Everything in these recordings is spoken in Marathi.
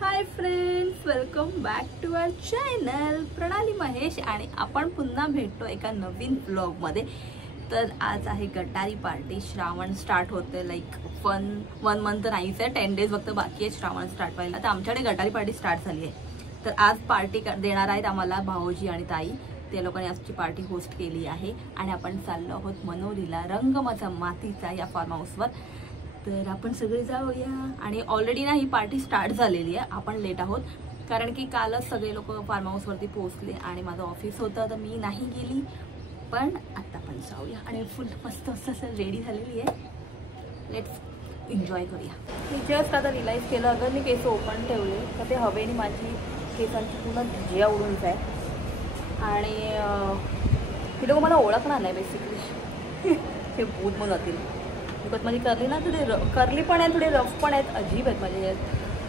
High friends, welcome back to our channel Pranali Mahesh आणि आपण पुन्हा भेटतो एका नवीन ब्लॉग मध्ये। तर आज आहे गटारी पार्टी। श्रावण स्टार्ट होते लाईक वन मंथ नाहीच आहे, 10 डेज फक्त बाकी आहे श्रावण स्टार्ट व्हायला। तर आमच्याकडे गटारी पार्टी स्टार्ट झाली आहे। तर आज पार्टी देणार आहेत आम्हाला भाऊजी आणि ताई। त्या लोकांनी आजची पार्टी होस्ट केली आहे आणि आपण चाललो आहोत मनोरीला रंगमाचा मातीचा या फार्म हाऊसवर। तर आपण सगळे जाऊया आणि ऑलरेडी ना ही पार्टी स्टार्ट झालेली आहे। आपण लेट आहोत कारण की कालच सगळे लोक फार्म हाऊसवरती पोहोचले आणि माझं ऑफिस होतं तर मी नाही गेली। पण आता आपण जाऊया आणि फुल मस्त असं रेडी झालेली आहे। लेट्स एन्जॉय करूया। मी जस्ट आता रिलाईज केलं अगर मी केस ओपन ठेवले तर ते हवेने माझी केसांची पूर्ण झिया उडून जाय आणि ती लोक मला ओळखणार नाही बेसिकली। ते भूत म्हणून जातील बिकॉज माझी करली ना थोडी करली पण आहे, थोडी रफ पण आहेत, अजीब आहेत माझे हेअर।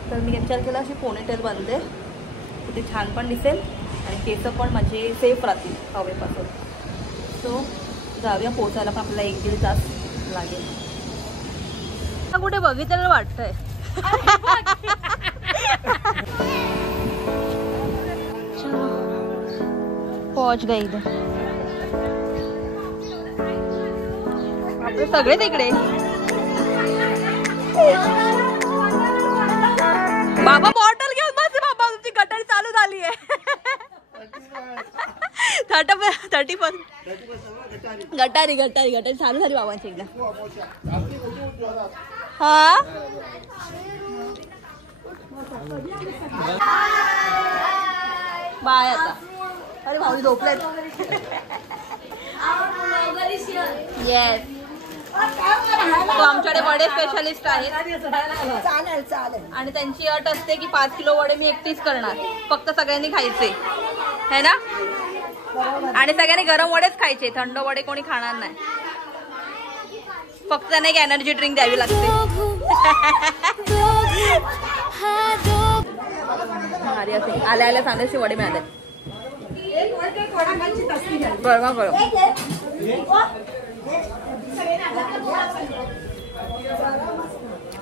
तर मी विचार केला अशी पोनीटेल बांधते ते छान पण दिसेल आणि केस पण माझे सेफ राहतील हवेपासून। सो जाऊया, पोचायला पण आपल्याला 1-1.5 तास लागेल। कुठे बघितलं वाटतंय पहुंच गई इधर आपले सगळे तिकडे। बाबा बॉटल घेऊन बसले। बाबा तुमची गटारी चालू झाली आहे। 30 गटारी गटारी गटारी चालू झाली बाबांची एकदा। हा बाय आता। अरे भाऊ झोपलेत। येस, तो आमच्याकडे वडे स्पेशलिस्ट आहेत। चालेल चालेल। आणि त्यांची अट असते की 5 किलो वडे मी एकटीच करणार, फक्त सगळ्यांनी खायचे है ना। आणि सगळ्यांनी गरम वडेच खायचे, थंड वडे कोणी खाणार नाही। फक्त त्यांना एक एनर्जी ड्रिंक द्यावी लागते। आल्या आल्या सांगायचे वडे मिळाले बरोबर बरोबर।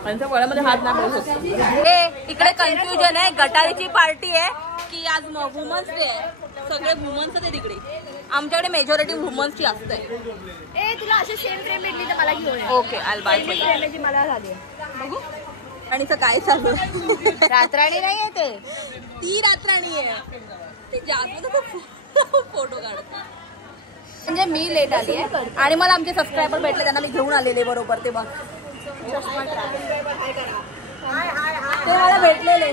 त्यांच्या वड्यामध्ये हात नाही बसू शकत। इकडे कन्फ्युजन आहे, गटारीची पार्टी आहे की आज वुमन्स डे आहे। सगळे वुमन्स आहे तिकडे, आमच्याकडे मेजॉरिटी वुमन्सची असते। तुला अशी सेम फ्रेम भेटली तर मला घेऊन ओके, आल बाय। मला झाली बघू आणि काय चालू रात्राणी नाही आहे ते, ती रात्राणी आहे ती जास्त फोटो काढते। म्हणजे मी लेट आली आहे आणि मला आमचे सबस्क्रायबर भेटले, त्यांना मी घेऊन आलेले बरोबर तेव्हा ते मला भेटलेले।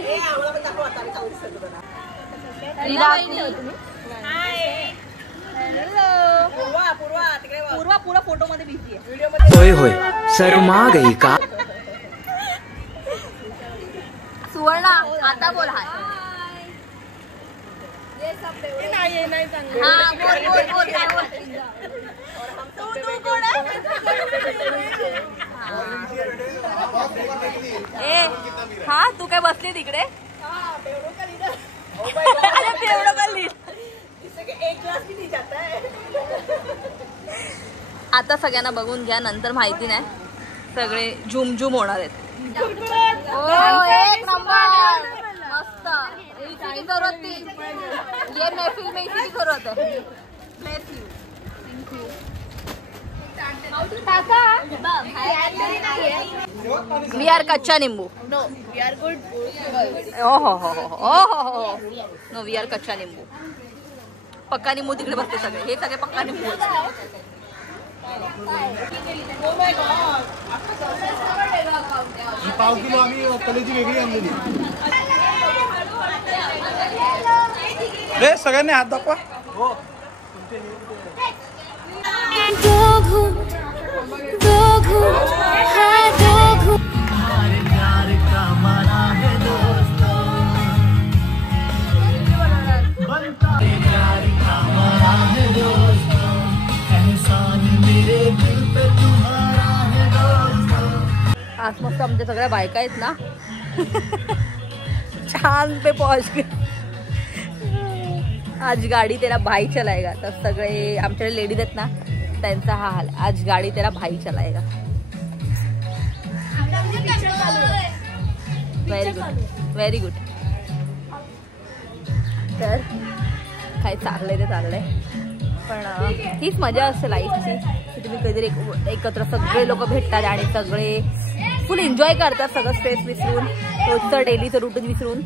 पूर्वा पूरा फोटो मध्ये बिझी आहे। होय होय शर्मा गई का। सुवर्णा आता बोल हाय। नाही चांगलं। हाँ बोल बोल बोल काय बोल। तू कोण आहे? ए हा तू काय बसली तिकडे? अरे पेवड़ो का लीड एक ग्लास भी नहीं जाता है। आता सगळ्यांना बघून घ्या, नंतर माहिती नाही सगळे झुम झुम होणार आहेत। ओ एक नंबर मस्त। इसी की जरूरत थी, ये महफिल में इसी की जरूरत है। ब्लेस यू, थैंक यू काका। वी आर कच्चा नींबू। No we are good. ओहो हो नो वी आर कच्चा नींबू। पक्का नींबू तिकडे बसते सगळे, हे सगळे पक्का नींबू। पाव किलो आम्ही कलेजी वेगळी आणलेली। रे सगळ्यांनी हात दाखवा। हो आज मस्त आमच्या सगळ्या बायका आहेत ना छान पे पॉज। आज गाडी तेरा भाई चलाएगा। तर सगळे आमच्याकडे लेडीज आहेत ना त्यांचा हा हाल, आज गाडी तेरा भाई चलाएगा। Very good very good. तर काय चाललंय ते चाललंय, पण हीच मजा असते लाईफची की तुम्ही कधीतरी एकत्र सगळे लोक भेटतात आणि सगळे फुल एन्जॉय करतात, सगळं स्ट्रेस विसरून, रोजचं डेलीचं रुटीन विसरून.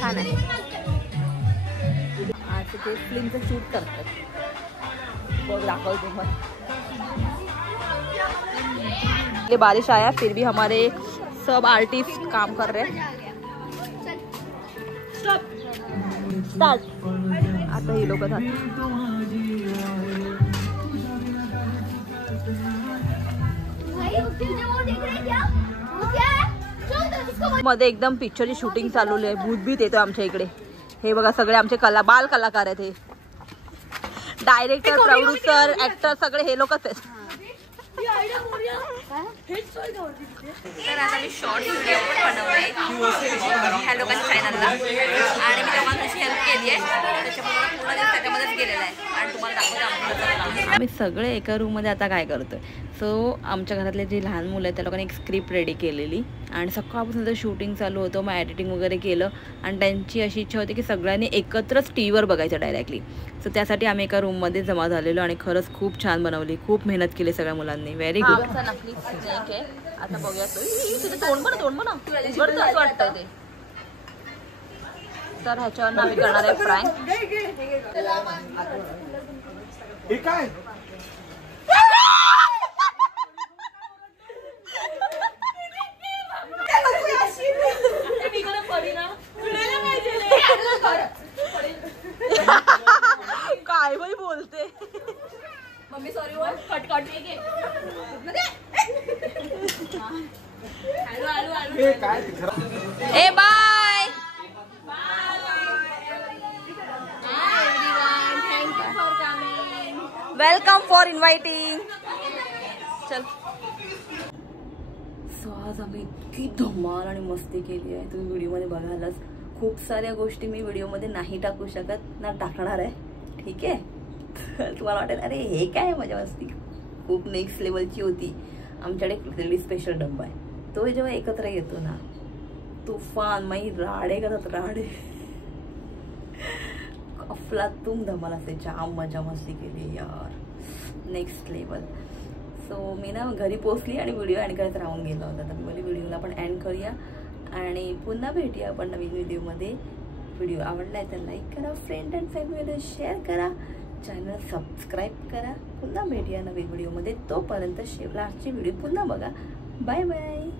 छान आहे. आज ते फिल्मचं शूट करतात, बघ दाखव तुम्हाला. ये बारिश आया फिर भी हमारे सब आर्टिस्ट काम कर रहे हैं. स्टार्ट. आता ही लोक मध्ये एकदम पिक्चरची शूटिंग चालू आहे. भूतभीत येतो आमच्या इकडे. हे बघा सगळे आमचे बाल कलाकार आहेत. हे डायरेक्टर, प्रोड्युसर, ऍक्टर सगळे हे लोकच आहेत. तर आता मी शॉर्ट व्हिडिओ पण बनवले ह्या लोकांच्या चॅनलला आणि मी तेव्हा तशी हेल्प केली आहे. त्याच्यामुळे पूर्ण दिवस त्याच्यामध्येच गेलेला आहे आणि तुम्हाला दाखवते. आम्ही सगळे एका रूममध्ये आता काय करतोय. सो आमच्या घरातले जे लहान मुलं आहेत त्या लोकांनी एक स्क्रिप्ट रेडी केलेली आणि सकाळपासून जर शूटिंग चालू होतं. मग एडिटिंग वगैरे केलं आणि त्यांची अशी इच्छा होती की सगळ्यांनी एकत्रच टी व्हीवर बघायचं डायरेक्टली. सो त्यासाठी आम्ही एका रूममध्ये जमा झालेलो आणि खरंच खूप छान बनवली. खूप मेहनत केली सगळ्या मुलांनी. Very good. नकली स्नेक आहे. आता बघूया तोंड पण वाटतं ते. तर ह्याच्यावर आम्ही करणार आहे फ्राय. काय बाई बोलते मम्मी. सॉरी वर कट ए बाय. Welcome for inviting. चल. सो आज आम्ही इतकी धमाल आणि मस्ती केली आहे. तुम्ही व्हिडिओमध्ये बघायलाच. खूप साऱ्या गोष्टी मी व्हिडिओमध्ये नाही टाकू शकत ना टाकणार आहे. ठीक आहे. तुम्हाला वाटेल अरे हे काय मजा मस्ती. खूप नेक्स्ट लेवलची होती. आमच्याकडे स्पेशल डब्बा आहे. तो जेव्हा एकत्र येतो ना तुफान माई राडे करत राडे अफलातून धमाल असते. जाम मजा मस्ती केली यार. Next level. सो मी ना घरी पोचली आणि व्हिडिओ एंड करत राहून गेला होता. तर मी व्हिडिओला आपण एंड करूया आणि पुन्हा भेटूया आपण नवीन व्हिडिओमध्ये. व्हिडिओ आवडला तर लाईक करा, फ्रेंड अँड फॅमिलीला शेअर करा, चॅनल सबस्क्राईब करा. पुन्हा भेटूया नवीन व्हिडिओमध्ये. तोपर्यंत लास्टची व्हिडिओ पुन्हा बघा. Bye bye.